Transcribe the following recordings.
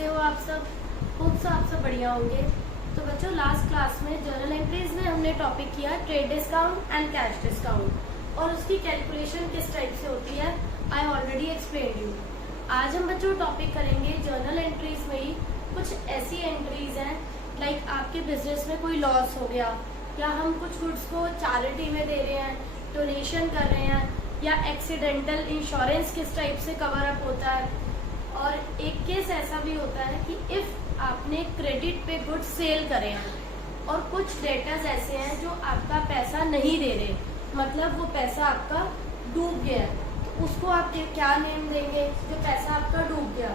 कैसे हो आप सब? होप आप सब बढ़िया होंगे। तो बच्चों, लास्ट क्लास में जर्नल एंट्रीज में हमने टॉपिक किया trade discount and cash discount और उसकी कैलकुलेशन किस टाइप से होती है। I already explain you. आज हम बच्चों टॉपिक करेंगे जर्नल एंट्रीज में ही कुछ ऐसी एंट्रीज हैं लाइक आपके बिजनेस में कोई लॉस हो गया या हम कुछ गुड्स को चैरिटी में दे रहे हैं, डोनेशन कर रहे हैं, या एक्सीडेंटल इंश्योरेंस किस टाइप से कवर अप होता है। और एक केस ऐसा भी होता है कि इफ आपने क्रेडिट पे गुड्स सेल करे हैं और कुछ डेटर्स ऐसे हैं जो आपका पैसा नहीं दे रहे, मतलब वो पैसा आपका डूब गया है, तो उसको आप क्या नेम देंगे? जो पैसा आपका डूब गया।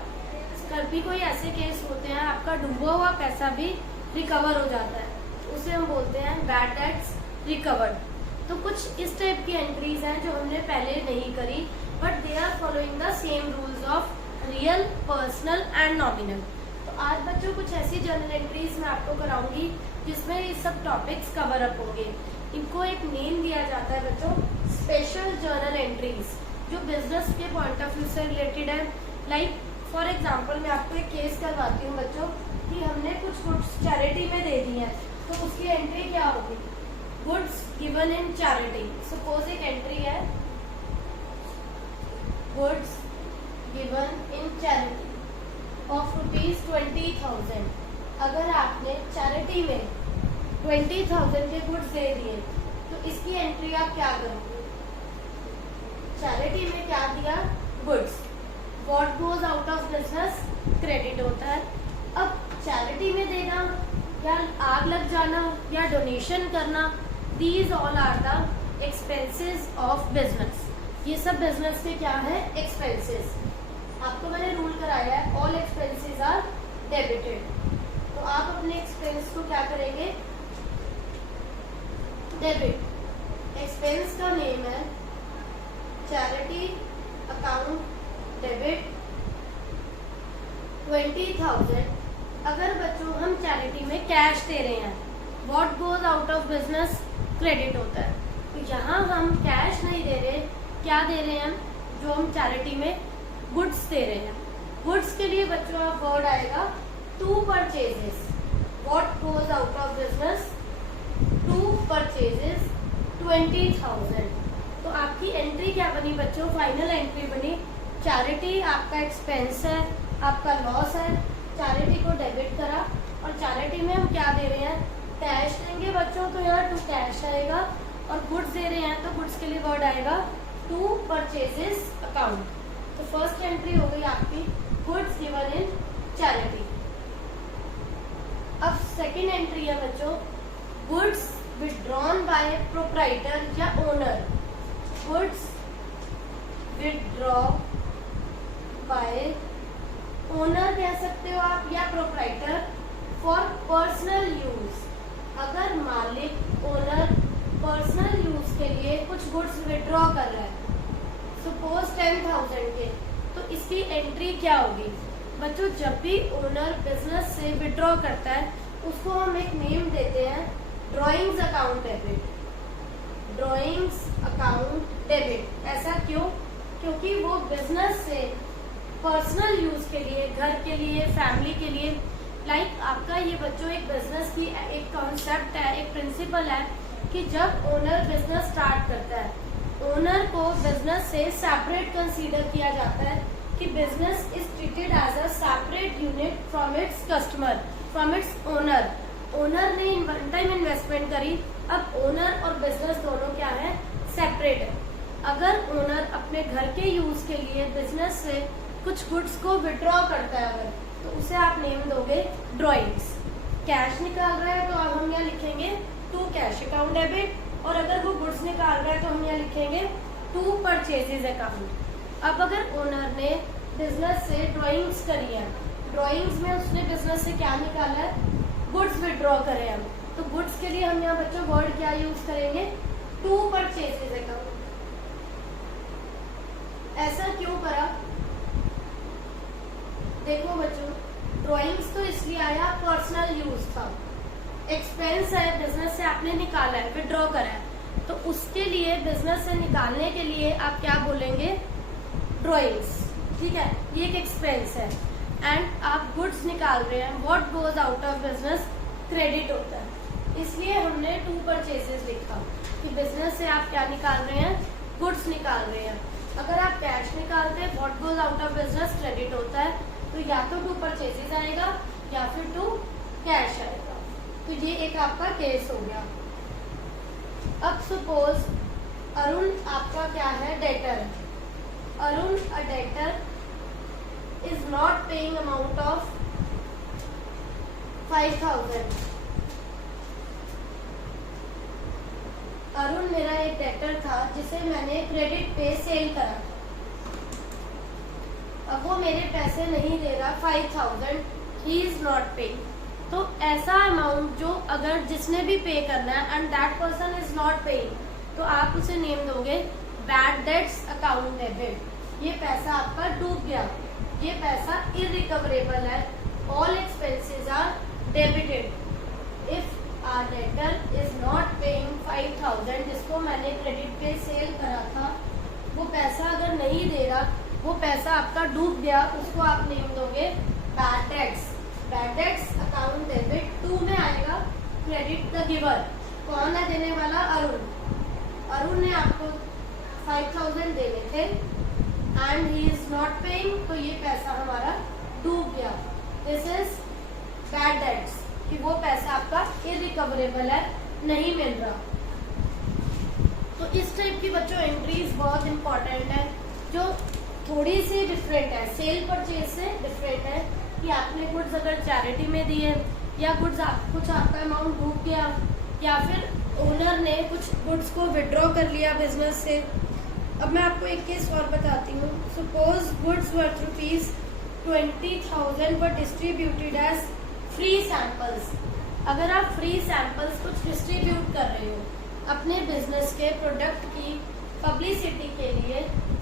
कभी कोई ऐसे केस होते हैं आपका डूबा हुआ पैसा भी रिकवर हो जाता है, उसे हम बोलते हैं बैड डेट्स रिकवर्ड। तो कुछ इस टाइप की एंट्रीज हैं जो हमने पहले नहीं करी, but they are following the same rules of real, personal and nominal. तो आज बच्चों कुछ ऐसी जर्नल एंट्रीज मैं आपको कराऊंगी जिसमें ये सब टॉपिक्स कवर अप होंगे। इनको एक नेम दिया जाता है बच्चों स्पेशल जर्नल एंट्रीज, जो बिजनेस के पॉइंट ऑफ व्यू से रिलेटेड है। लाइक फॉर एग्जाम्पल मैं आपको एक केस करवाती हूँ बच्चों कि हमने कुछ गुड्स चैरिटी में दे दी है, तो उसकी एंट्री क्या होगी? Goods given in charity. Suppose एक एंट्री है goods given in charity of ₹20,000। अगर आपने चैरिटी में 20,000 के गुड्स दे दिए तो इसकी एंट्री आप क्या करोगे? चैरिटी में क्या दिया? Goods. What goes out of business? Credit होता है। अब चैरिटी में देना या आग लग जाना या डोनेशन करना, these all are the expenses of business. ये सब बिजनेस के क्या है? एक्सपेंसेस। आपको मैंने रूल कराया है ऑल एक्सपेंसेस आर डेबिटेड। तो आप अपने एक्सपेंस को क्या करेंगे? डेबिट। एक्सपेंस का नेम है चैरिटी अकाउंट डेबिट 20,000। अगर बच्चों हम चैरिटी में कैश दे रहे हैं, what goes out of business? Credit होता है। तो यहाँ हम कैश नहीं दे रहे, क्या दे रहे हैं? जो हम चैरिटी में गुड्स दे रहे हैं। गुड्स के लिए बच्चों आप वर्ड आएगा to purchases. What goes out of business? To purchases 20,000। तो आपकी एंट्री क्या बनी बच्चों? फाइनल एंट्री बनी चैरिटी आपका एक्सपेंस है, आपका लॉस है, चैरिटी को डेबिट करा और चैरिटी में हम क्या दे रहे हैं? कैश देंगे बच्चों, तो यहाँ टू कैश आएगा, और गुड्स दे रहे हैं तो गुड्स के लिए वर्ड आएगा टू परचेजेस अकाउंट। तो फर्स्ट एंट्री हो गई आपकी गुड्स गिवन इन चैरिटी। अब सेकेंड एंट्री है बच्चों गुड्स विथड्रॉन बाय प्रोप्राइटर या owner. Goods withdraw bye owner कह सकते हो आप या प्रोप्राइटर फॉर पर्सनल यूज। अगर मालिक ओनर पर्सनल यूज के लिए कुछ गुड्स विथड्रॉ कर रहा है, सपोज 10,000 के, तो इसकी एंट्री क्या होगी बच्चों? जब भी ओनर बिजनेस से विथड्रॉ करता है उसको हम एक नेम देते हैं drawings account debit. Drawings account debit. ऐसा क्यों? क्योंकि वो बिजनेस से पर्सनल यूज के लिए, घर के लिए, फैमिली के लिए, लाइक आपका ये बच्चों एक बिजनेस की एक कॉन्सेप्ट है, एक प्रिंसिपल है कि जब ओनर बिजनेस स्टार्ट करता है, ओनर को बिजनेस से सेपरेट कंसीडर किया जाता है कि business is treated as a separate unit from its customer, from its owner. Owner ने वन टाइम इन्वेस्टमेंट करी, अब ओनर और बिजनेस दोनों क्या है? सेपरेट है। अगर ओनर अपने घर के यूज के लिए बिजनेस से कुछ गुड्स को विड्रॉ करता है अगर, तो उसे आप नेम दोगे ड्रॉइंग्स। कैश निकाल रहा है तो अब हम यहाँ लिखेंगे टू कैश अकाउंट डेबिट, और अगर वो गुड्स निकाल रहा है तो हम यहाँ लिखेंगे टू परचेजेज अकाउंट। अब अगर ओनर ने बिजनेस से ड्राइंग्स करी है, ड्राइंग्स में उसने बिजनेस से क्या निकाला है? गुड्स विड्रॉ करे हम, तो गुड्स के लिए हम यहाँ बच्चों वर्ड क्या यूज करेंगे? To purchases account. ऐसा क्यों करा? देखो बच्चों, ड्राइंग्स तो इसलिए आया पर्सनल यूज था, एक्सपेंस है, बिजनेस से आपने निकाला है, विड्रॉ करा है, तो उसके लिए बिजनेस से निकालने के लिए आप क्या बोलेंगे? ड्राइंग्स। ठीक है, ये एक एक्सपेंस है। एंड आप गुड्स निकाल रहे हैं, what goes out of business credit होता है। इसलिए हमने टू परचेजेस लिखा कि बिजनेस से आप क्या निकाल रहे हैं, गुड्स निकाल रहे हैं। अगर आप कैश निकालते हैं, what goes out of business credit होता है, तो या तो टू परचेजेस आएगा या फिर टू कैश आएगा। तो ये एक आपका केस हो गया। अब सपोज अरुण आपका क्या है, डेटर है। अरुण अ debtor is not paying amount of 5000। Arun मेरा एक डेटर था जिसे मैंने क्रेडिट पे सेल करा। अब वो मेरे पैसे नहीं दे रहा, 5000 ही इज नॉट पेइंग। तो ऐसा अमाउंट जो अगर जिसने भी पे करना है and that person is not paying, तो आप उसे नेम दोगे बैड डेट्स अकाउंट डेबिट। ये पैसा आपका डूब गया, ये पैसा इरिकवरेबल है। All expenses are debited if our debtor is not paying 5000, जिसको मैंने क्रेडिट पे सेल करा था, वो पैसा अगर नहीं दे रहा, वो पैसा आपका डूब गया, उसको आप नेम दोगे bad debts. Bad debts account debit. 2 में आएगा क्रेडिट द गिवर। कौन है देने वाला, अरुण। अरुण ने आपको 5000 देने थे and he is not paying, तो ये पैसा हमारा डूब गया। दिस इज बैड डेट्स, कि वो पैसा आपका इरिकवरेबल है, नहीं मिल रहा। तो इस टाइप की बच्चों एंट्रीज बहुत इंपॉर्टेंट है, जो थोड़ी सी डिफरेंट है, सेल परचेज से डिफरेंट है। कि आपने गुड्स अगर चैरिटी में दिए या गुड्स कुछ आपका अमाउंट डूब गया, या फिर ओनर ने कुछ गुड्स को विड्रॉ कर लिया बिजनेस से। अब मैं आपको एक केस और बताती हूँ। Suppose goods worth ₹20,000 were distributed as free samples. अगर आप फ्री सैंपल्स कुछ डिस्ट्रीब्यूट कर रहे हो अपने बिजनेस के प्रोडक्ट की पब्लिसिटी के लिए,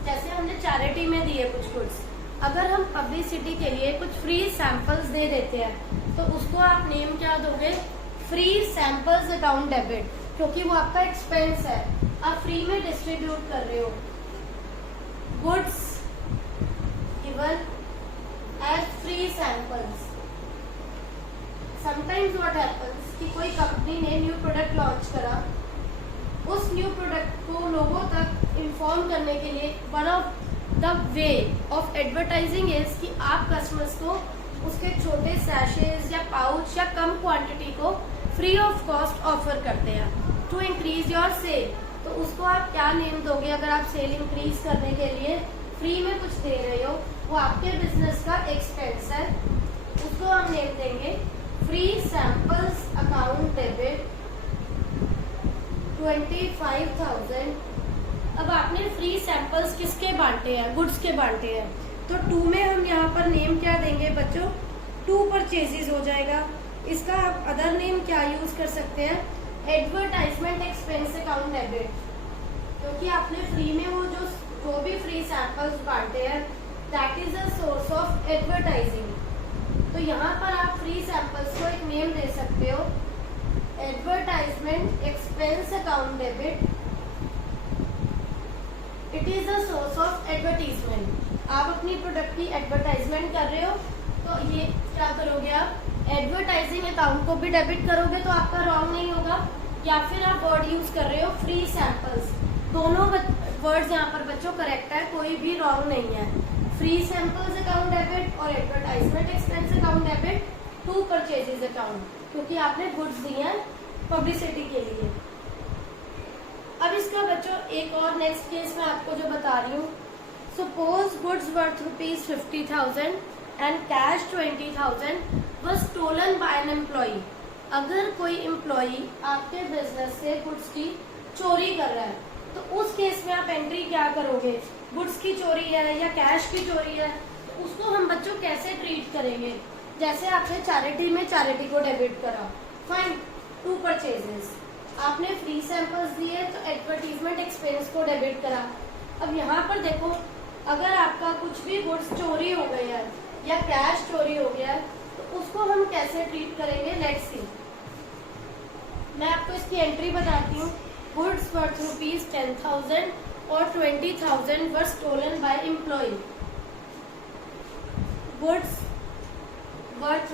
जैसे हमने चैरिटी में दिए कुछ गुड्स, अगर हम पब्लिसिटी के लिए कुछ फ्री सैंपल्स दे देते हैं, तो उसको आप नेम क्या दोगे, फ्री सैंपल्स अकाउंट डेबिट, क्योंकि वो आपका एक्सपेंस है, आप फ्री में डिस्ट्रीब्यूट कर रहे हो। Goods given as free samples. Sometimes what happens कि कोई कंपनी ने न्यू प्रोडक्ट लॉन्च करा, उस न्यू प्रोडक्ट को लोगों तक इन्फॉर्म करने के लिए one of the way of advertising is कि आप कस्टमर्स को उसके छोटे सैशेज या पाउच या कम क्वांटिटी को फ्री ऑफ कॉस्ट ऑफर करते हैं टू इंक्रीज योर सेल। तो उसको आप क्या नेम दोगे, अगर आप सेल इंक्रीज करने के लिए फ्री में कुछ दे रहे हो, वो आपके बिजनेस का एक्सपेंस है, उसको हम नेम देंगे फ्री सैंपल्स अकाउंट डेबिट 25,000। अब आपने फ्री सैंपल्स किसके बांटे हैं, गुड्स के बांटे हैं, तो 2 में हम यहाँ पर नेम क्या देंगे बच्चों, 2 परचेजेस हो जाएगा। इसका आप अदर नेम क्या यूज कर सकते हैं, एडवर्टाइजमेंट एक्सपेंस अकाउंट डेबिट, क्योंकि आपने फ्री में वो जो भी फ्री सैंपल्स बांटे हैं that is a source of advertising. तो यहाँ पर आप फ्री सैंपल्स को एक नेम दे सकते हो, advertisement expense account debit, it is a source of advertisement. आप अपनी प्रोडक्ट की एडवर्टाइजमेंट कर रहे हो, तो ये क्या करोगे, आप एडवर्टाइजिंग अकाउंट को भी डेबिट करोगे, तो आपका रॉन्ग नहीं होगा। या फिर आप वर्ड यूज कर रहे हो फ्री सैंपल्स, दोनों वर्ड्स यहाँ पर बच्चों करेक्ट है, कोई भी रॉन्ग नहीं है। फ्री सैंपल्स अकाउंट डेबिट और advertisement expense account debit, 2 purchases account, क्योंकि आपने गुड्स दिए हैं पब्लिसिटी के लिए। अब इसका बच्चों एक और नेक्स्ट केस मैं आपको जो बता रही हूँ, suppose goods worth ₹50,000 and cash 20,000 was stolen by an employee। अगर कोई एम्प्लॉई आपके बिजनेस से गुड्स की चोरी कर रहा है, तो उस केस में आप एंट्री क्या करोगे, गुड्स की चोरी है या कैश की चोरी है, तो उसको हम बच्चों कैसे ट्रीट करेंगे। जैसे आपने चैरिटी में चैरिटी को डेबिट करा, फाइन, 2 परचेजेस, आपने फ्री सैंपल्स दिए तो एडवर्टीजमेंट एक्सपेंस को डेबिट करा। अब यहाँ पर देखो, अगर आपका कुछ भी गुड्स चोरी हो गई है या कैश चोरी हो गया है, तो उसको हम कैसे ट्रीट करेंगे, लेट्स सी। मैं आपको इसकी एंट्री बताती हूँ। गुड्स वर्थ ₹10,000 और 20,000 were stolen by employ. Goods worth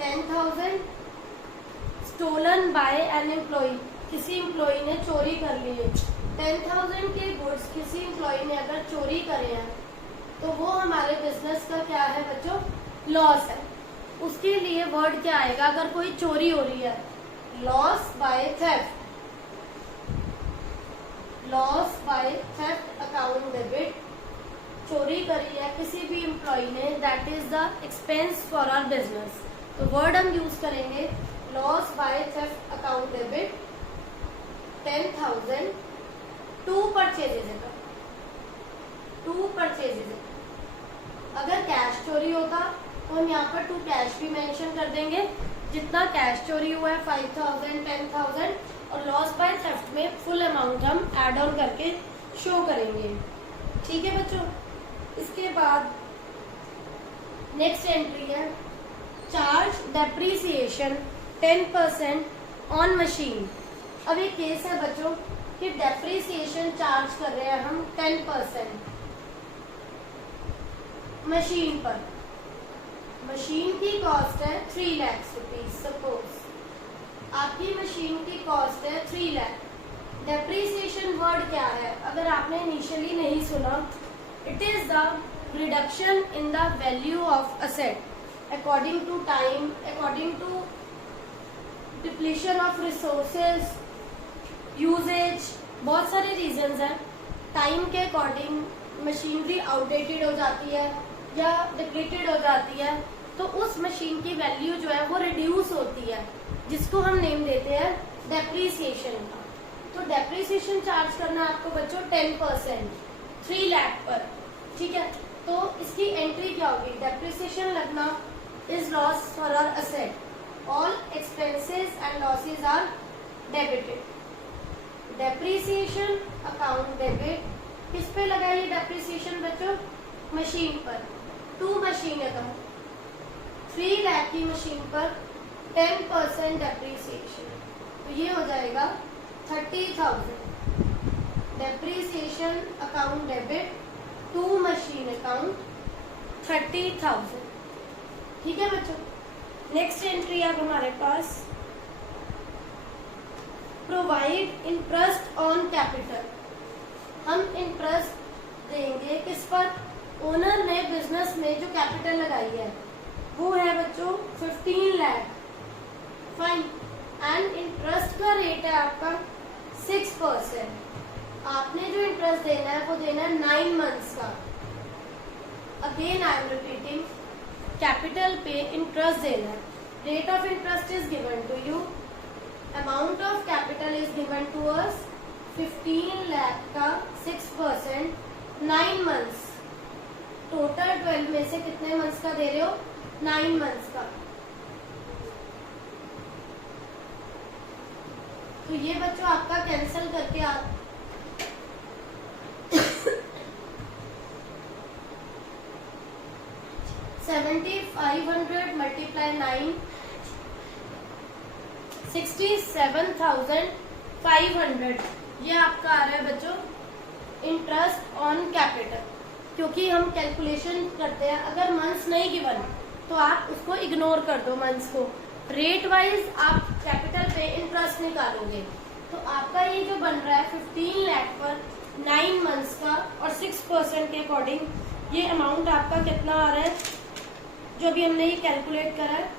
₹10,000 stolen by an employ, किसी एम्प्लॉय ने चोरी कर लिए 10,000 के गुड्स किसी एम्प्लॉय ने अगर चोरी करे हैं तो वो हमारे बिजनेस का क्या है बच्चों, लॉस है। उसके लिए वर्ड क्या आएगा अगर कोई चोरी हो रही है, loss by theft, loss by theft account debit, चोरी करी है किसी भी एम्प्लॉय ने, that is the expense for our business. तो वर्ड हम यूज करेंगे loss by theft account debit 10,000 to purchases, to purchases. अगर कैश चोरी होता तो हम यहाँ पर टू कैश भी मेंशन कर देंगे, जितना कैश चोरी हुआ है 5,000, 10,000, और लॉस बाय थेफ्ट में फुल अमाउंट हम ऐड ऑन करके शो करेंगे। ठीक है बच्चों, इसके बाद नेक्स्ट एंट्री है चार्ज डेप्रीसिएशन 10% ऑन मशीन। अब एक केस है बच्चों कि डेप्रीसिएशन चार्ज कर रहे हैं हम 10% मशीन पर। मशीन की कॉस्ट है 3 लाख रुपीज, सपोज आपकी मशीन की कॉस्ट है 3 लाख। डेप्रीसिएशन वर्ड क्या है अगर आपने इनिशियली नहीं सुना, it is the reduction in the value of asset according to time, according to depletion of resources, usages, बहुत सारे रीजंस हैं। टाइम के अकॉर्डिंग मशीनरी आउटडेटेड हो जाती है या डिप्लीटेड हो जाती है, तो उस मशीन की वैल्यू जो है वो रिड्यूस होती है, जिसको हम नेम देते हैं डेप्रीसिएशन का। तो डेप्रीसिएशन चार्ज करना आपको बच्चों 10% 3 लाख पर। ठीक है, तो इसकी एंट्री क्या होगी, डेप्रीसिएशन लगना is loss for our asset, all expenses and losses are debited. Depreciation account debit किस पे लगा ये डेप्रीसिएशन बच्चों, मशीन पर। 2 मशीन अकाउंट 3 लाख की मशीन पर 10% डेप्रीसिएशन, तो ये हो जाएगा 30,000 depreciation account debit 2 machine account 30,000। ठीक है बच्चों, नेक्स्ट एंट्री अब हमारे पास प्रोवाइड इंटरेस्ट ऑन कैपिटल। हम इंटरेस्ट देंगे किस पर, ओनर ने बिजनेस में जो कैपिटल लगाई है वो है बच्चों 15 लाख, फाइन, एंड इंटरेस्ट का रेट है आपका 6%। आपने जो इंटरेस्ट देना है वो देना है 9 मंथ्स का। Again I am repeating, capital पे इंटरेस्ट देना है। Rate of interest is given to you, amount of capital is given to us 15 lakh का 6%, 9 मंथ्स, टोटल 12 में से कितने मंथ्स का दे रहे हो, 9 मंथ्स का। तो ये बच्चों आपका कैंसिल करके आप 7,500 मल्टीप्लाई 9, 67,500 ये आपका आ रहा है बच्चों इंटरेस्ट ऑन कैपिटल। क्योंकि हम कैलकुलेशन करते हैं, अगर मंथ्स नहीं गिवन तो आप उसको इग्नोर कर दो, मंथ्स को। रेट वाइज आप कैपिटल पे इंटरेस्ट निकालोगे, तो आपका ये जो बन रहा है 15 लाख पर 9 मंथ्स का और 6% के अकॉर्डिंग ये अमाउंट आपका कितना आ रहा है, जो भी हमने ये कैलकुलेट करा है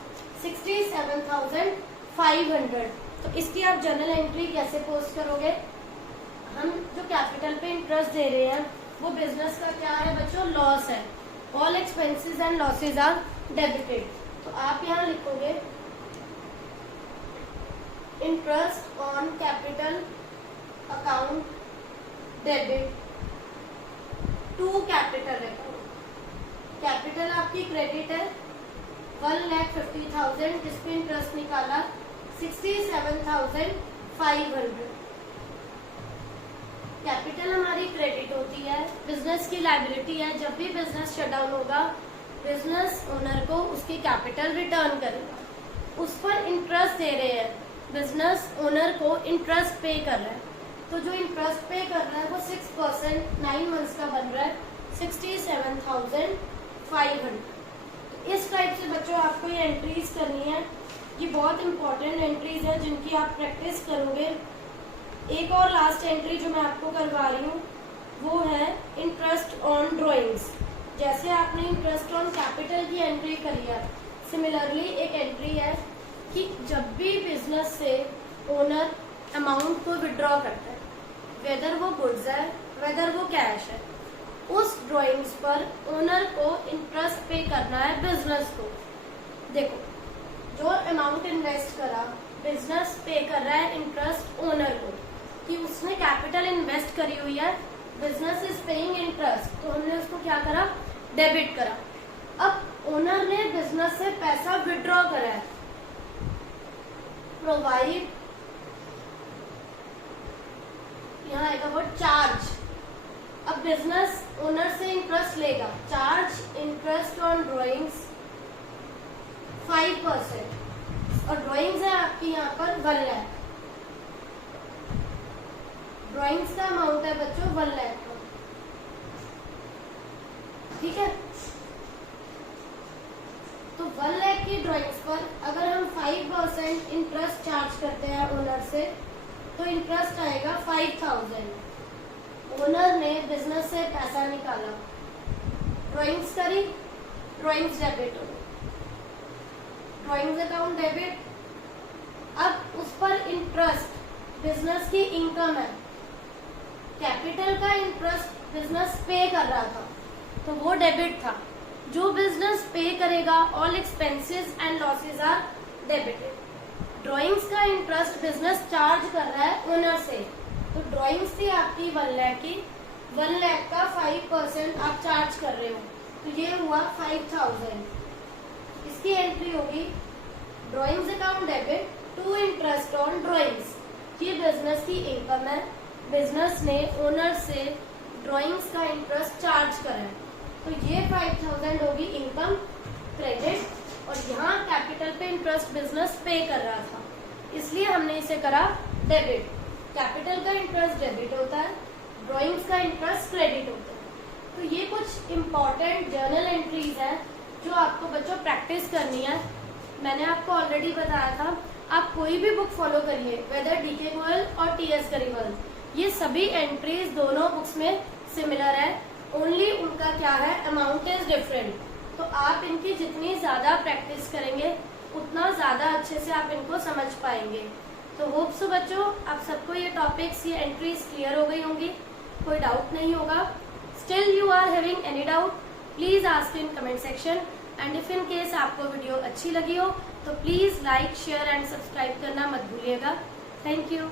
67,500। तो इसकी आप जर्नल एंट्री कैसे पोस्ट करोगे, हम जो कैपिटल पे इंटरेस्ट दे रहे हैं वो बिजनेस का क्या है बच्चों, लॉस है, all expenses and losses are debited. तो आप यहाँ लिखोगे interest on capital account debit to capital account. Capital आपकी क्रेडिट है 1,50,000, जिस पे इंटरेस्ट निकाला 67,500। कैपिटल हमारी क्रेडिट होती है, बिजनेस की लायबिलिटी है। जब भी बिजनेस शट डाउन होगा बिजनेस ओनर को उसकी कैपिटल रिटर्न करेगा, उस पर इंटरेस्ट दे रहे हैं, बिजनेस ओनर को इंटरेस्ट पे कर रहा है। तो जो इंटरेस्ट पे कर रहा है वो 6% 9 मंथ्स का बन रहा है 67,500। तो इस टाइप से बच्चों आपको ये एंट्रीज करनी है। ये बहुत इंपॉर्टेंट एंट्रीज है जिनकी आप प्रैक्टिस करोगे। एक और लास्ट एंट्री जो मैं आपको करवा रही हूँ वो है इंटरेस्ट ऑन ड्राइंग्स। जैसे आपने इंटरेस्ट ऑन कैपिटल की एंट्री करी है, सिमिलरली एक एंट्री है कि जब भी बिजनेस से ओनर अमाउंट को विड्रॉ करता है, वेदर वो गुड्स है वेदर वो कैश है, उस ड्राइंग्स पर ओनर को इंटरेस्ट पे करना है बिजनेस को। देखो, जो अमाउंट इन्वेस्ट करा बिजनेस पे कर रहा है इंटरेस्ट ओनर को, कि उसने कैपिटल इन्वेस्ट करी हुई है, बिजनेस इज पेइंग इंटरेस्ट, तो हमने उसको क्या करा, डेबिट करा। अब ओनर ने बिजनेस से पैसा विड्रॉ करा है, प्रोवाइड, यहाँ आएगा वो चार्ज। अब बिजनेस ओनर से इंटरेस्ट लेगा, चार्ज इंटरेस्ट ऑन ड्राइंग्स 5%, और ड्राइंग्स है आपकी यहाँ पर 1 लाख। ड्राइंग्स का अमाउंट है बच्चों 1 लाख का, ठीक है। तो 1 लाख की ड्राइंग्स पर अगर हम 5% इंटरेस्ट चार्ज करते हैं ओनर से, तो इंटरेस्ट आएगा 5000। ओनर ने बिजनेस से पैसा निकाला, ड्राइंग्स करी, ड्राइंग्स डेबिट हो, ड्राइंग्स अकाउंट डेबिट। अब उस पर इंटरेस्ट बिजनेस की इनकम है, कैपिटल का इंटरेस्ट बिजनेस पे कर रहा था तो वो डेबिट था। जो बिजनेस पे करेगा all expenses and losses are debited. Drawings का इंटरेस्ट बिजनेस चार्ज कर रहा है ओनर से, तो ड्राइंग्स थी आपकी 1 लाख की, 1 लाख का 5% आप चार्ज कर रहे हो, तो ये हुआ 5000। इसकी एंट्री होगी drawings account debit to interest on drawings. ये बिजनेस की इनकम है, बिजनेस ने ओनर से ड्राइंग्स का इंटरेस्ट चार्ज करा है, तो ये 5000 होगी इनकम क्रेडिट, और यहाँ कैपिटल पे इंटरेस्ट बिजनेस पे कर रहा था, इसलिए हमने इसे करा डेबिट। कैपिटल का इंटरेस्ट डेबिट होता है, ड्राइंग्स का इंटरेस्ट क्रेडिट होता है। तो ये कुछ इम्पॉर्टेंट जर्नल एंट्रीज हैं जो आपको बच्चों प्रैक्टिस करनी है। मैंने आपको ऑलरेडी बताया था, आप कोई भी बुक फॉलो करिए, वेदर डीके गोयल और टीएस करीवाल, ये सभी एंट्रीज दोनों बुक्स में सिमिलर है, ओनली उनका क्या है, अमाउंट इज डिफरेंट। तो आप इनकी जितनी ज्यादा प्रैक्टिस करेंगे उतना ज्यादा अच्छे से आप इनको समझ पाएंगे। तो होप सो बच्चों आप सबको ये टॉपिक्स, ये एंट्रीज क्लियर हो गई होंगी, कोई डाउट नहीं होगा। Still you are having any doubt, please ask in comment section, and if in case आपको वीडियो अच्छी लगी हो तो please like, share and subscribe करना मत भूलिएगा। Thank you.